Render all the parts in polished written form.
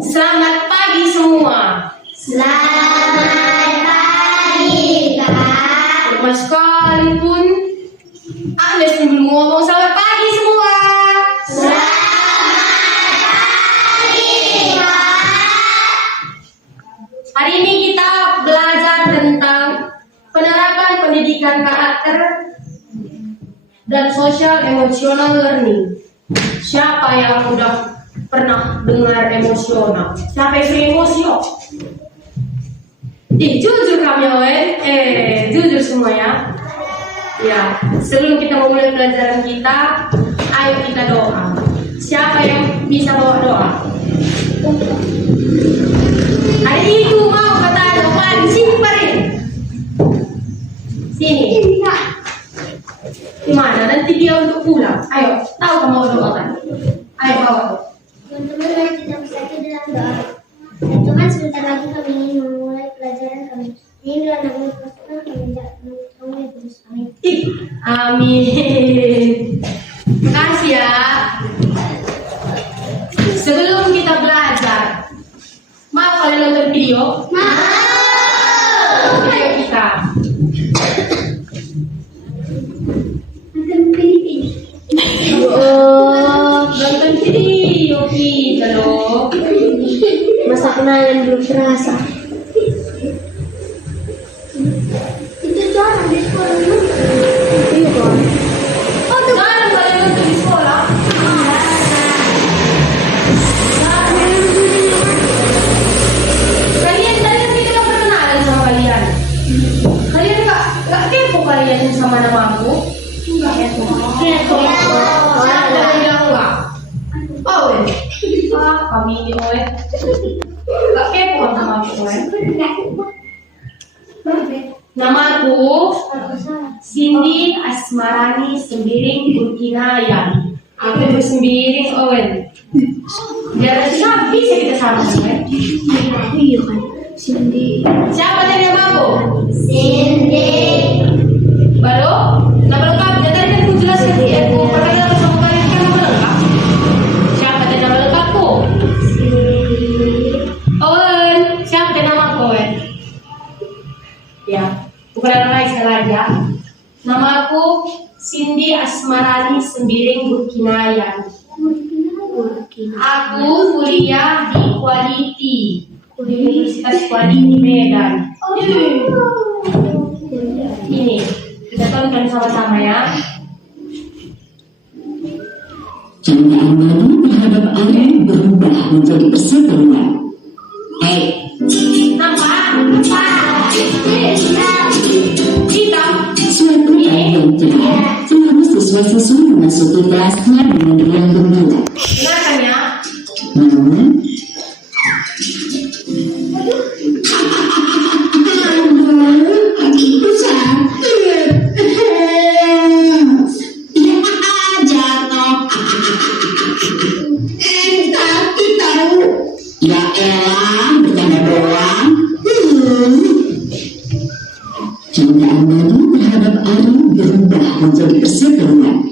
Selamat pagi semua. Selamat pagi, Kak. Lama sekali pun Anda sebelum ngomong selamat pagi semua. Selamat pagi, Kak. Hari ini kita belajar tentang penerapan pendidikan karakter dan social emotional learning. Siapa yang udah pernah dengar emosional? Siapa yang sering emosi? Jujur kami jujur semuanya. Ya, sebelum kita memulai pelajaran kita, ayo kita doa. Siapa yang bisa bawa doa? Hari itu mau kata doa di sini Parin. Sini. Gimana? Nanti dia untuk pulang. Ayo, tahu kamu mau doa kan? Ayo bawa. Teman-teman, mari kita bersatu dalam doa. Dan Tuhan, sebentar lagi kami ingin memulai pelajaran kami. Ini adalah nama Tuhan kami yang terus. Amin. Amin. Makasih ya. Sebelum kita belajar, mau kalian nonton video? Mau. Video kita. Nonton video kita loh. Masa kenalan belum terasa. Itu jarang di sekolah. Iya kan? Oh, jarang kalian nonton di sekolah. Kalian kita gak perkenalan sama kalian. Kalian gak kepo kalian sama nama aku? Enggak kepo. Kepo. Siapa yang bilang enggak? Oh, kami ini gak kepo sama aku Namaku Cindy Asmarani Sembiring Kurkinayan. Aku bersembiring Owen. Biar bisa kita sama Owen. Iya kan? Cindy. Siapa tadi namaku? Cindy. Baru? Nama lengkap. Dan tadi aku jelaskan dia. Aku perkenalkan sama kalian kan nama lengkap. Siapa tadi nama lengkapku? Owen. Siapa tadi namaku Owen? Ya, bukan nama lain sekali lagi ya. Nama aku Cindy Asmarani Sembiring Burkinayan. Aku kuliah di Quality, Universitas Quality Medan. Ini kita tonton sama-sama ya. Candaan baru terhadap alam berubah menjadi perseteruan. Nampak? Hitam. Suatu hari yang cerah, seluruh siswa-siswa memasuki kelasnya dengan riang gembira. Benar kan ya? Namun, kakiku sakit. Jatuh. Sakit tahu. Ya elah, bercanda doang. Candaan baru terhadap alam berubah menjadi perseteruan.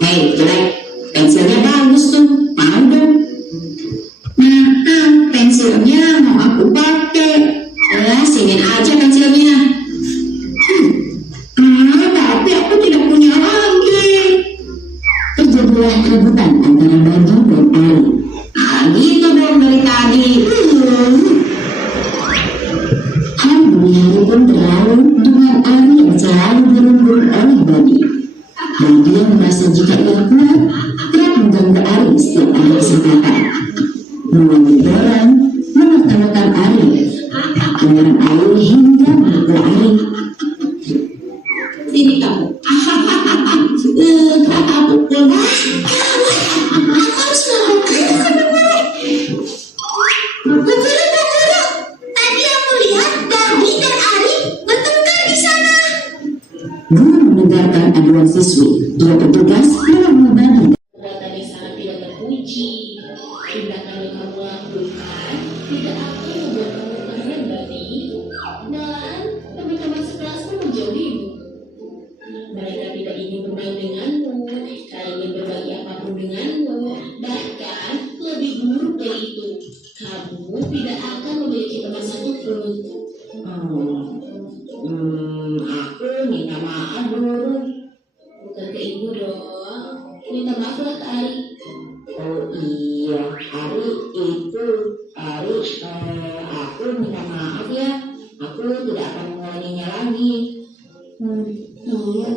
Jelek, pensilnya bagus tuh, mau dong. Nah, pensilnya mau aku pakai. Sinin aja pensilnya. Tapi aku tidak punya lagi. Terjadilah rebutan antara Bagi dan Ari. Gitu dong dari tadi. Hari pun berlalu dengan Ari yang selalu berundung oleh Bagi. Bagi yang merasa jika ia kuat, kerap mengganggu Ari setiap ada kesempatan. Mulai mendorong, menertawakan Ari, menyerang Ari hingga memukul Ari. Sini kamu. Aku pulas. Aku harus melakukan tadi aku lihat Bagi dan Ari bertengkar di sana. Guru mendengarkan aduan siswi. Dia bertugas menemui Bagi. Tadi sangat tidak terpuji. Tindakan yang kamu lakukan tidak akan membuat kamu keren, Bani. Dan teman-teman sekelas pun menjauhimu. Mereka tidak ingin bermain denganmu, tak ingin berbagi apapun denganmu. Bahkan lebih buruk dari itu, tidak akan memiliki teman satupun. Aku minta maaf dulu. Bukan ke ibu dong. Minta maaflah ke Ari. Oh iya, aku minta maaf ya. Aku tidak akan mengulanginya lagi. Iya.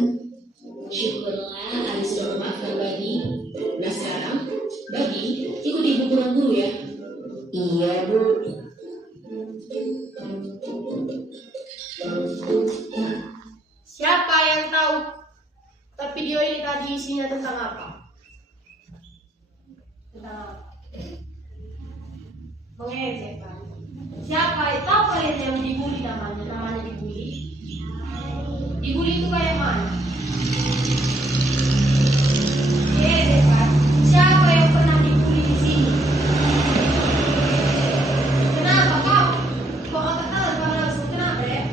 Syukurlah Ari sudah memaafkan Bagi. Nah sekarang, Bagi, ikuti ibu ke ruang guru ya. Iya, Bu. Siapa yang tahu video ini tadi isinya tentang apa? Tentang apa? Mengejek kan? Siapa tahu kalian yang dibully namanya dibully? Dibully itu kayak mana? Mengejek kan? Siapa yang pernah dibully di sini? Kenapa kau? Kau angkat tangan kau langsung kenapa ya?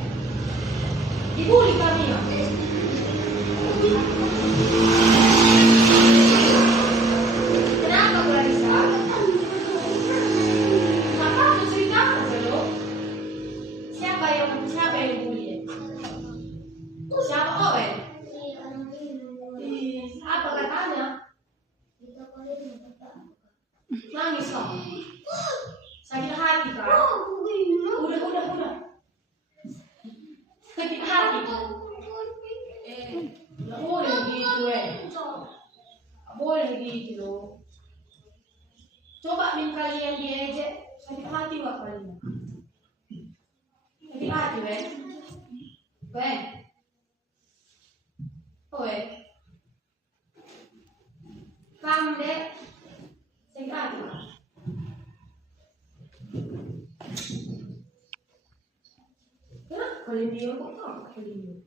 Dibully kami ya? Kenapa Clarissa? Apa aku ceritakan dulu? Siapa yang dibully? Siapa Owen? Apa katanya? Nangis kau? Sakit hati kau? Udah. Sakit hati kau? Nggak boleh gitu Nggak boleh gitu loh. Coba kalian diejek, sakit hati nggak kalian? Sakit hati Ben. Kamu deh, sakit hati nggak? Kenapa kalian diam kok kalian diam?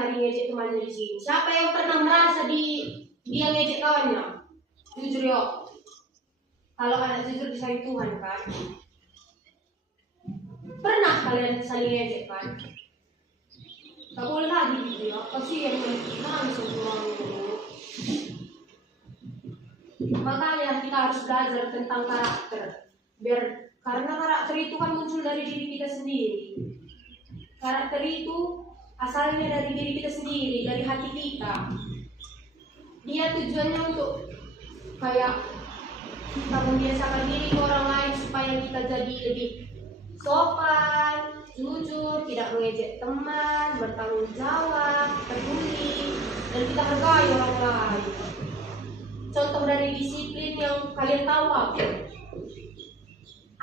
Tadi ngejek temannya di sini. Siapa yang pernah merasa dia ngejek kawannya? Jujur yuk. Kalau anak jujur disayang Tuhan kan? Pernah kalian saling ngejek kan? Tak boleh lagi gitu ya. Kasihan langsung pulang dulu. Makanya kita harus belajar tentang karakter. Karena karakter itu kan muncul dari diri kita sendiri. Karakter itu asalnya dari diri kita sendiri, dari hati kita. Dia tujuannya untuk kayak kita membiasakan diri ke orang lain supaya kita jadi lebih sopan, jujur, tidak mengejek teman, bertanggung jawab, peduli, dan kita hargai orang lain. Contoh dari disiplin yang kalian tahu apa?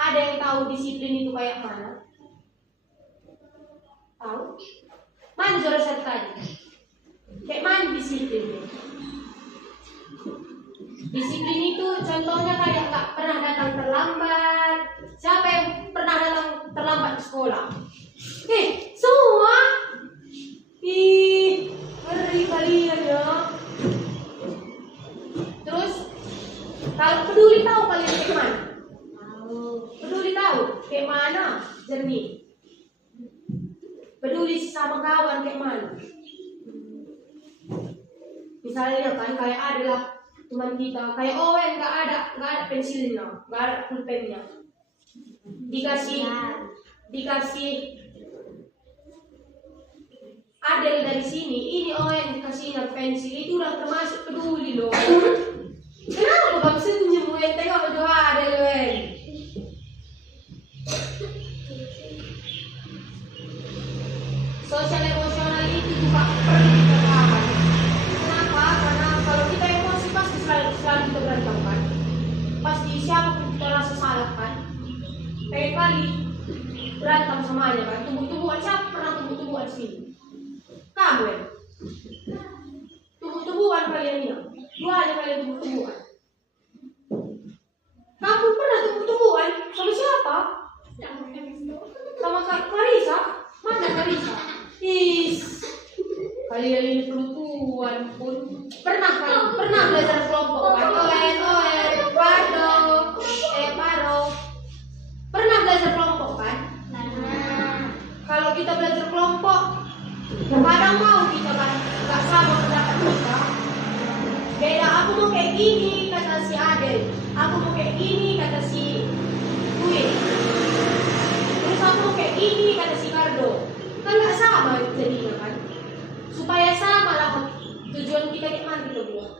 Ada yang tahu disiplin itu kayak mana? Tahu? Mana juara satu tadi? Kayak mana disiplin? Disiplin itu contohnya kayak gak pernah datang terlambat. Siapa yang pernah datang terlambat ke sekolah? Semua? Ngeri kalian ya. Terus, kalau peduli tahu kalian kayak mana? Peduli tahu kayak mana? Jernih. Peduli sama kawan kayak mana? Misalnya kan kayak adalah teman kita kayak Owen nggak ada pensilnya, nggak ada pulpennya. Dikasih Adel dari sini, ini Owen dikasihnya pensil, itu udah termasuk peduli loh. Kenapa kamu senyum Owen? Tengok doa Adel Owen. Sosial emosional itu juga perlu dikatakan. Kenapa? Karena kalau kita emosi pasti selalu kita berantem kan. Pasti siapapun kita rasa salah kan. Pengen kali berantem semuanya kan. Tumbuh-tumbuhan, siapa pernah tumbuh-tumbuhan sini? Kamu ya? Tumbuh-tumbuhan kalian ini. Dua kalian tumbuh-tumbuhan. Kamu pernah tumbuh-tumbuhan? Sama siapa? Sama Clarissa? Mana Clarissa? Kalian ini perempuan pun pernah belajar kelompok kan? Paro. Pernah belajar kelompok kan? Kalau kita belajar kelompok, Kadang mau kita kan nggak sama pendapat kita. Beda, aku mau kayak gini kata si Adel, aku mau kayak gini kata si Kuy, terus aku mau kayak gini kata si Kardo. Kan nggak sama jadinya kan. Supaya sama lah tujuan kita kayak mana kita buat.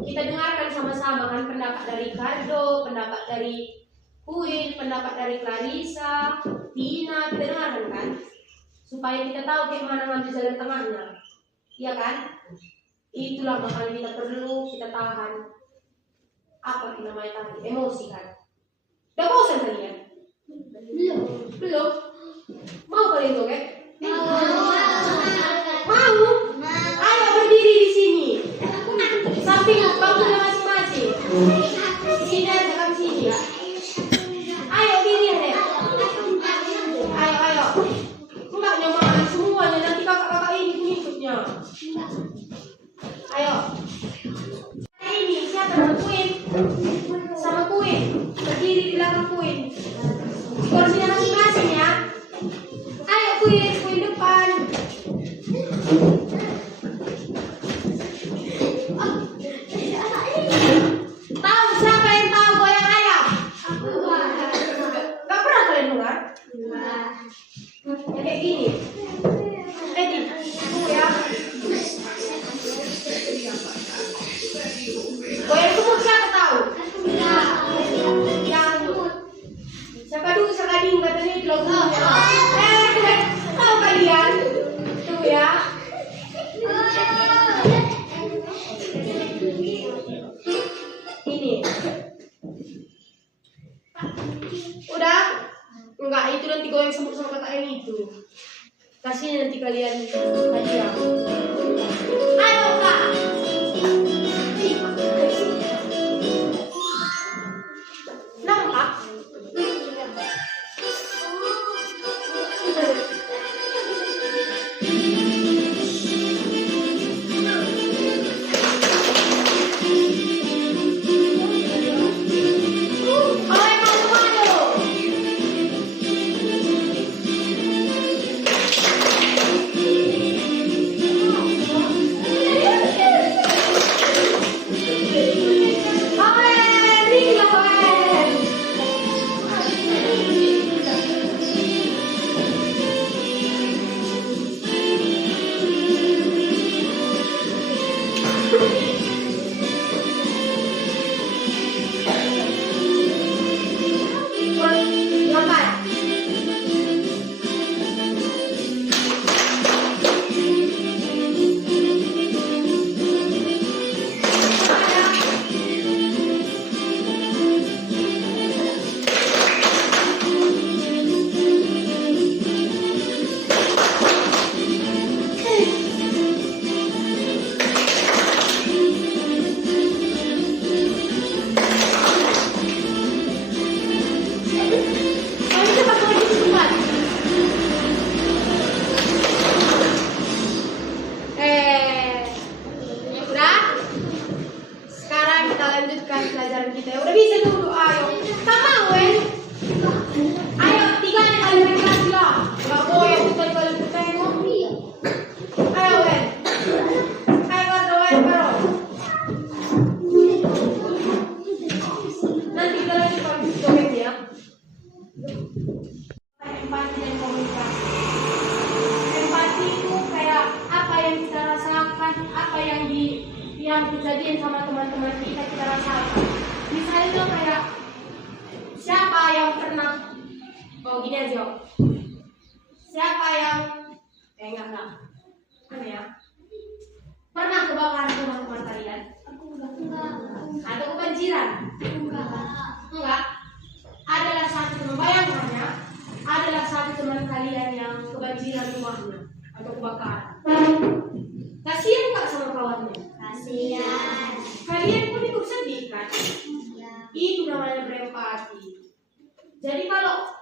Kita dengarkan sama-sama kan pendapat dari Kardo, pendapat dari Kuy, pendapat dari Clarissa, Tina, kita dengarkan kan. Supaya kita tahu kayak mana ngambil jalan tengahnya. Iya kan? Itulah makanya kita perlu kita tahan apa namanya tadi, emosi kan. Udah bosan kalian? Belum. Mau kalian tuh kan? Mau? Ayo berdiri di sini. Samping bangkunya masing-masing. Sini aja kan sini ya. Ayo diri deh. Ayo. Enggak nyaman semuanya, nanti kakak-kakak ini pengikutnya. Ayo. Ini siapa sama Queen? Sama Queen. Berdiri di belakang Queen. Di kursinya masing-masing ya. Ayo Queen depan. Tahu siapa yang tahu goyang ayam? Gak pernah kalian dengar? Ya kayak gini. Ready? Tunggu ya. Goyang semut siapa tahu? Yang siapa dulu sekading katanya di lagunya. Tahu kalian? Tunggu ya. Ini. Udah? Enggak, itu nanti goyang semut sama kakak yang itu. Kasih nanti kalian hadiah. Ayo kak. Nampak? yang kejadian sama teman-teman kita rasakan. Misalnya kayak siapa yang pernah gini aja, siapa yang enggak mana ya, pernah kebakaran rumah-rumah kalian? Atau kebanjiran? Enggak. Adalah satu teman, bayangkannya adalah satu teman kalian yang kebanjiran rumahnya atau kebakaran. Kasihan nggak sama kawannya? Kasihan. Kalian pun ikut sedih kan? Ya. Itu namanya berempati. Jadi kalau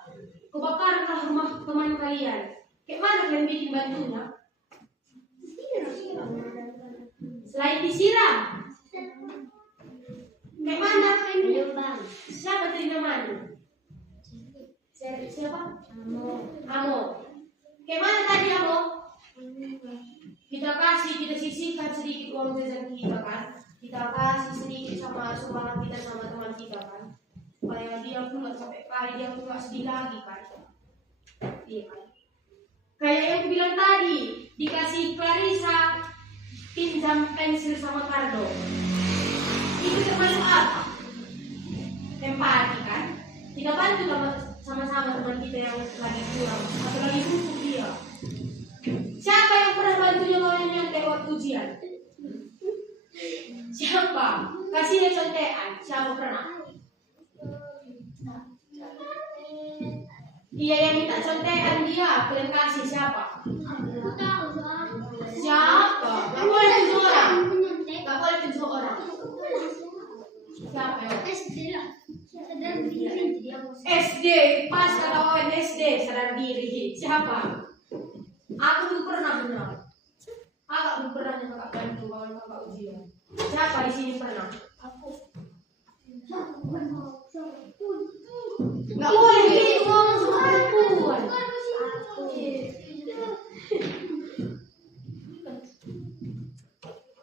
kebakaran rumah teman kalian, kayak mana kalian bikin bantunya? Selain disiram, kayak mana kalian? Siapa tadi namanya? Siapa? Amo. Kayak uang jajan kita kan, kita kasih sedikit sama sumbangan kita sama teman kita kan, supaya dia pun nggak sampai kali dia pun nggak sedih lagi kan. Iya kan? Kayak yang aku bilang tadi, dikasih Clarissa pinjam pensil sama kardo. Itu termasuk apa? Empati kan? Kita bantu sama-sama teman kita yang lagi kurang atau lagi butuh dia. Siapa yang pernah bantunya kawan nyantai waktu ujian? Siapa? Kasih dia contekan. Siapa pernah? Dia yang minta contekan dia, kalian kasih siapa? Siapa? Gak boleh 7 orang. Gak boleh 7 orang. Siapa ya? SD, pas kata kawan SD, sadar diri. Siapa? Aku belum pernah benar. Aku belum pernah yang kakak bantu kawan kakak ujian. Siapa di sini pernah? Aku. Gak boleh gitu ngomong sama perempuan.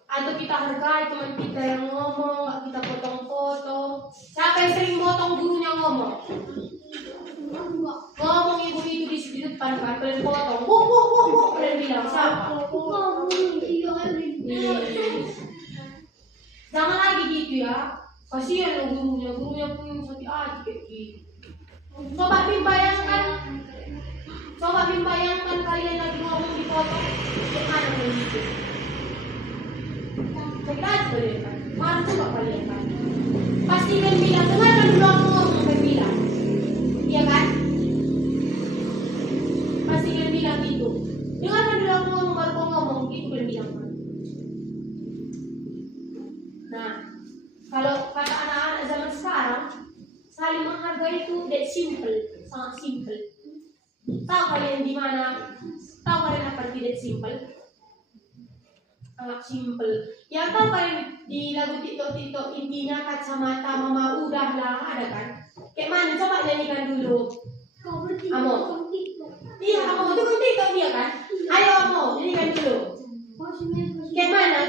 Atau kita hargai teman kita yang ngomong, gak kita potong foto. Siapa yang sering potong gurunya ngomong? Ngomong ibu itu di depan kan, kalian potong. Bu, kalian bilang siapa? Jangan lagi gitu ya. Kasihan loh gurunya pun sakit hati kayak gitu. Coba bayangkan kalian lagi ngomong di foto, gimana kalian gitu? Sakit hati kalian kan? Marah coba kalian kan? Pasti kalian bilang, dengarkan dulu aku ngomong, kalian bilang. Iya kan? Pasti kalian bilang gitu. Dengarkan dulu aku ngomong, baru kau ngomong, gitu kalian bilang kan? Nah, kalau kata anak-anak zaman sekarang, saling menghargai itu that simple, sangat simple. Tahu kalian di mana? Tahu kalian apa arti that simple? Sangat simple. Yang tahu kalian di lagu TikTok intinya kacamata mama udahlah ada kan? Kayak mana? Coba nyanyikan dulu. Amo. Iya, Amo itu kan TikTok dia kan? Ayo Amo, nyanyikan dulu. Kayak mana?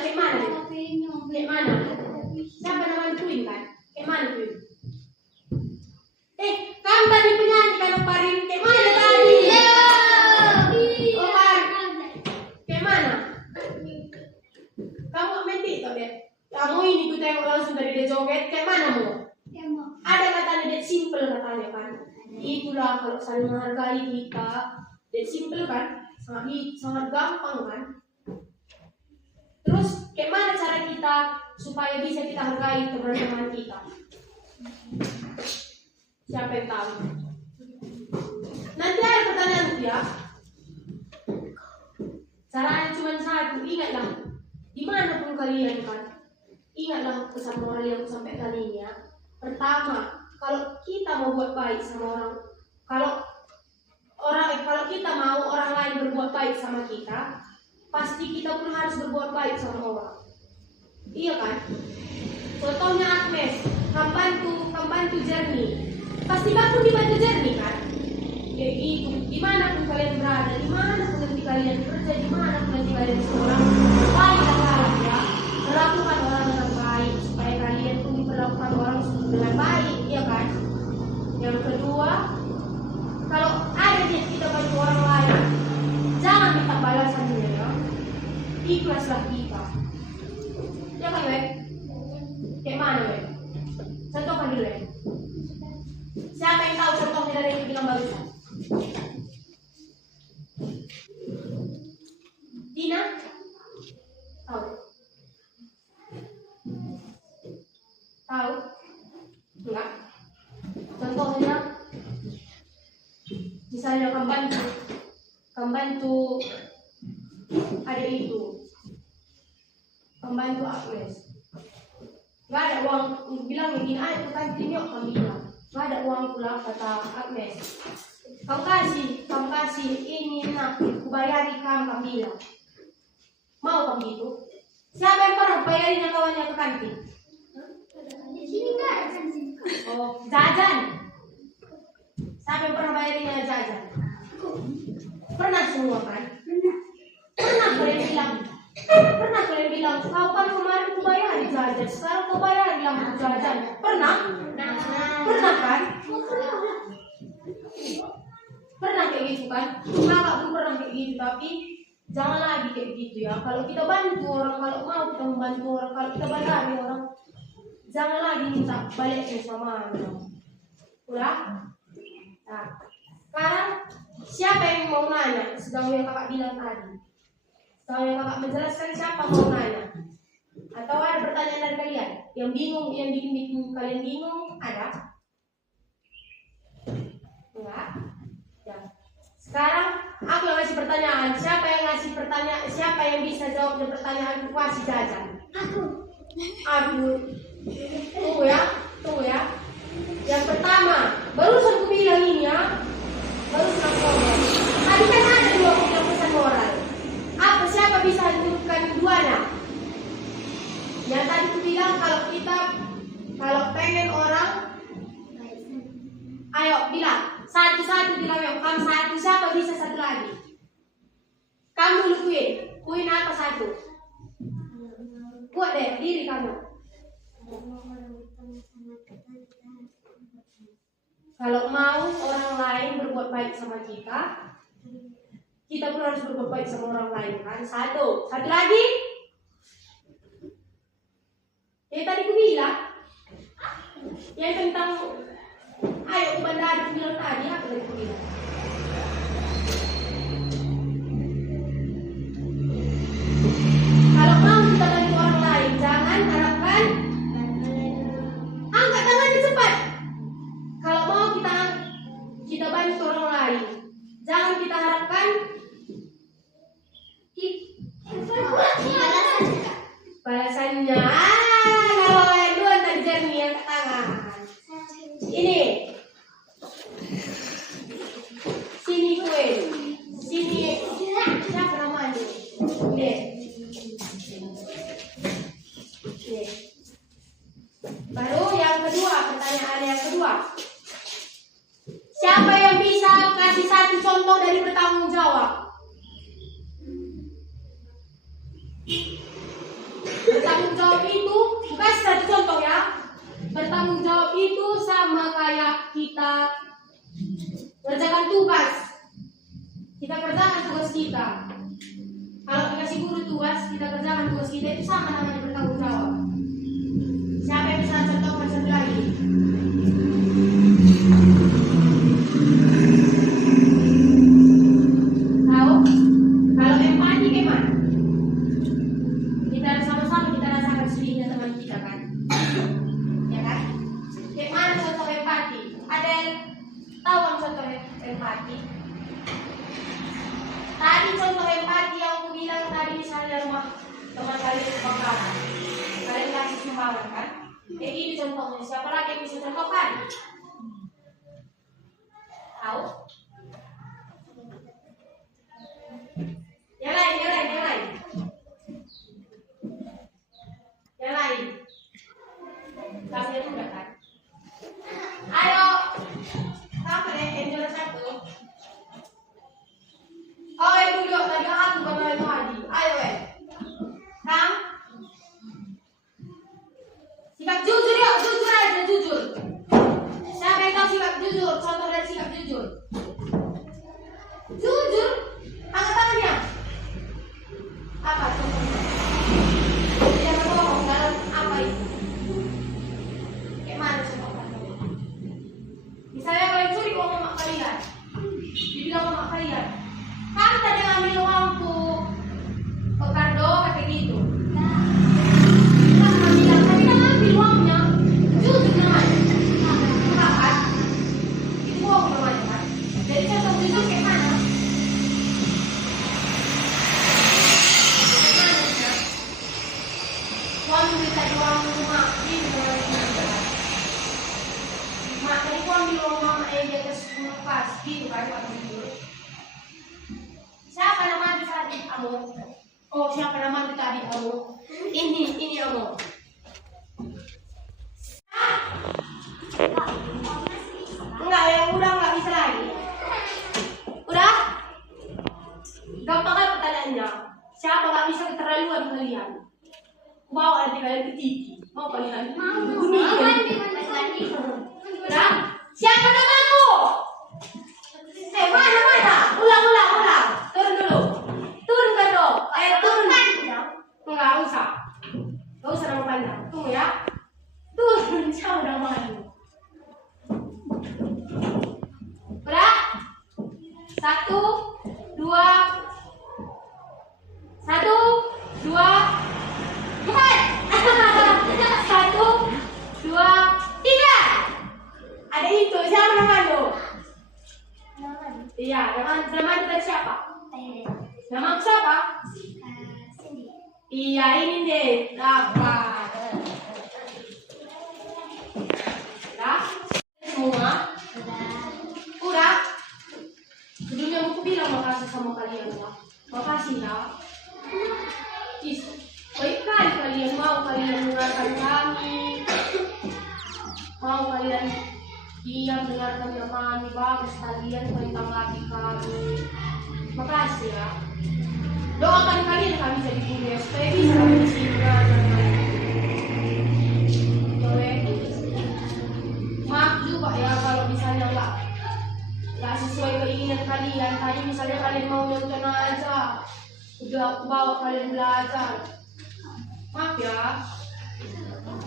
Siapa nama Queen kan? Kayak mana Queen? Kamu tadi penyanyi kan Oparin? Kayak mana tadi? Opar. Kayak mana? Kamu main TikTok ya? Kamu ini ku tengok langsung dari dia joget. Kayak mana mau? Ada katanya that simple katanya kan? Itulah kalau saling menghargai kita. That simple kan? Sangat gampang kan? Terus kayak mana cara kita supaya bisa kita hargai teman-teman kita? Siapa yang tahu? Nanti ada pertanyaan ya. Caranya cuma satu, ingatlah. Dimanapun kalian kan, ingatlah pesan moral yang aku sampaikan ini ya. Pertama, kalau kita mau buat baik sama orang, kalau kita mau orang lain berbuat baik sama kita, pasti kita pun harus berbuat baik sama orang. Iya kan? Contohnya Agnes, kamu bantu Jernih. Pasti kamu dibantu Jernih kan? Kayak gitu. Dimanapun kalian berada, dimanapun nanti kalian kerja, dimanapun nanti kalian sekolah, baiklah kalian ya. Perlakukan orang dengan baik supaya kalian pun diperlakukan orang dengan baik, iya kan? Yang kedua, kalau ada kita bantu orang lain, jangan minta balasannya ya. Ikhlaslah kita. Ya kan, Wek? Kayak mana, Wek? Contohkan dulu, Wek. Siapa yang tahu contohnya dari yang bilang barusan? Dina? Tahu? Tahu? Enggak? Contohnya, misalnya kamu bantu adik itu, pembantu Agnes. Gak ada uang, bilang begini, ayo ke kantin yuk, kamu bilang. Gak ada uang pula, kata Agnes. Kamu kasih, ini nak, aku bayari kamu bilang. Mau kamu gitu? Siapa yang pernah bayarin kawannya ke kantin? Sini nggak ada kantin. Oh, jajan. Siapa yang pernah bayarinnya jajan? Pernah semua kan? Pernah kalian bilang, kau kan jajan. Sekarang kau bayar yang mau jajan. Pernah? Pernah kan? Pernah kayak gitu kan? Kakak pun pernah kayak gitu, tapi jangan lagi kayak gitu ya. Kalau kita bantu orang, kalau mau kita membantu orang, kalau kita bayari orang, jangan lagi minta baliknya sama orang. Udah? Nah, sekarang siapa yang mau nanya? Sedang yang kakak bilang tadi. Sedang yang kakak menjelaskan, siapa mau nanya? Atau ada pertanyaan dari kalian? Yang bingung, yang bikin kalian bingung, ada? Enggak? Ya. Sekarang aku yang ngasih pertanyaan. Siapa yang ngasih pertanyaan? Siapa yang bisa jawab pertanyaan? Kasih jajan. Aku. Tunggu ya. Yang pertama, barusan aku bilang ini ya. Barusan aku ngomong. Tadi kan ada dua aku bilang pesan moral. Apa siapa bisa hidupkan keduanya? Yang tadi aku bilang kalau pengen orang, ayo bilang satu-satu bilang ya. Kamu satu, siapa bisa satu lagi? Kamu dulu kuin apa satu? Buat deh diri kamu. Kalau mau orang lain berbuat baik sama kita, kita pun harus berbuat baik sama orang lain kan? Satu lagi. Yang tadi aku bilang, yang tentang ayo bandar bilang tadi apa tadi aku bilang? Kalau mau kita bantu orang lain, jangan harapkan angkat tangannya cepat. Kalau mau kita bantu orang lain, jangan kita harapkan balasannya. Kalau yang dua tadi jernih yang ke tangan. Ini, sini kue, sini siapa namanya? Ini. Baru yang kedua, pertanyaan yang kedua. Siapa yang bisa kasih satu contoh dari bertanggung jawab? Bertanggung jawab itu, kasih satu contoh ya. Bertanggung jawab itu sama kayak kita kerjakan tugas. Kita kerjakan tugas kita. Kalau dikasih guru tugas, kita kerjakan tugas kita, itu sama namanya bertanggung jawab. Siapa yang bisa contohkan satu lagi? Tahu? Kalau empati gimana? Kita sama-sama kita rasakan sedihnya teman kita kan? Ya kan? Gimana contoh empati? Ada yang tahu kan contoh empati? Tadi contoh empati yang aku bilang tadi, misalnya rumah teman kalian kebakaran, kalian kasih sumbangan kan? Ini contohnya. Siapa lagi yang bisa contohkan? Tahu? Yang lain. Yang lain. Kasih udah kan? Ayo. Apa deh? Angel satu. Oh, itu dulu. Tadi aku bawa itu tadi. Ayo, Kam. Sikap jujur yuk. Jujur aja, jujur. Siapa yang tahu sikap jujur? Contoh dari sikap jujur. Jujur. Angkat tangannya. Apa contohnya? Jangan bohong dalam apa itu? Kayak mana contohnya? Misalnya kalian curi uang mama kalian. Dibilang mama kalian, kamu tadi ngambil uangku ke kardo kayak gitu. Kita bilang, tapi kita ngambil uangnya. Jujur namanya. Kenapa? Itu bohong namanya kan? Jadi contoh jujur kayak mana? Uang minta uang rumah ini mak tadi aku ambil uang mama yang di atas pas gitu kan waktu itu. Siapa nama tadi kamu? Oh, siapa nama tadi kamu? Ini kamu. Enggak, yang udah nggak bisa lagi. Udah? Gampang kan pertanyaannya? Siapa nggak bisa keterlaluan kalian? Bawa nanti kalian ke TV. Mau kalian? Mau. Udah? Siapa namaku? Mana? Ulang. Turun dulu. Turun kan dong. Turun. Enggak usah. Enggak usah nama panjang. Tunggu ya. Turun. Siapa namamu? Udah? 1, 2. 1, 2. Bukan. 1, 2, 3. Ada itu. Siapa namamu? Iya, nama kita siapa? Nama siapa? Iya, ini deh. Dapat. Udah? Semua? Udah? Sebelumnya aku bilang makasih sama kalian ya. Makasih ya. Baik kali kalian mau kalian mendengarkan kami. Mau kalian diam dengarkan kami. Bagus kalian menanggapi kami. Makasih ya. Doakan kalian kami jadi kuliah supaya bisa kami di sini mengajar kalian. Maaf juga ya kalau misalnya nggak sesuai keinginan kalian. Tadi misalnya kalian mau nonton aja, udah aku bawa kalian belajar. Maaf ya.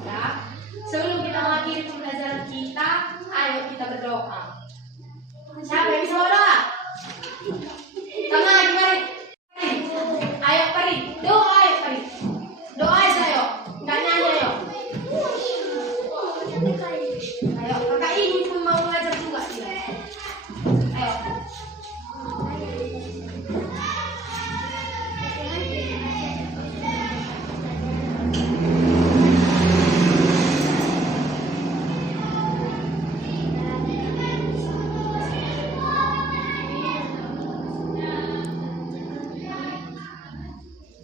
Ya. Sebelum kita mengakhiri pembelajaran kita, ayo kita berdoa. Siapa yang bisa berdoa? Tangan mari. Ayo peri. Doa ayo peri. Doa aja ayo. Enggak nyanyi ayo. Ayo, kakak ini pun mau belajar juga dia. Ayo.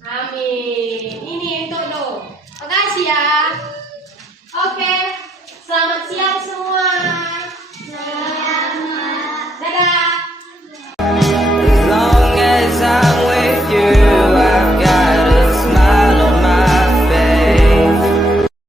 Amin. Ini untuk lo. Makasih ya. Oke. Selamat siang.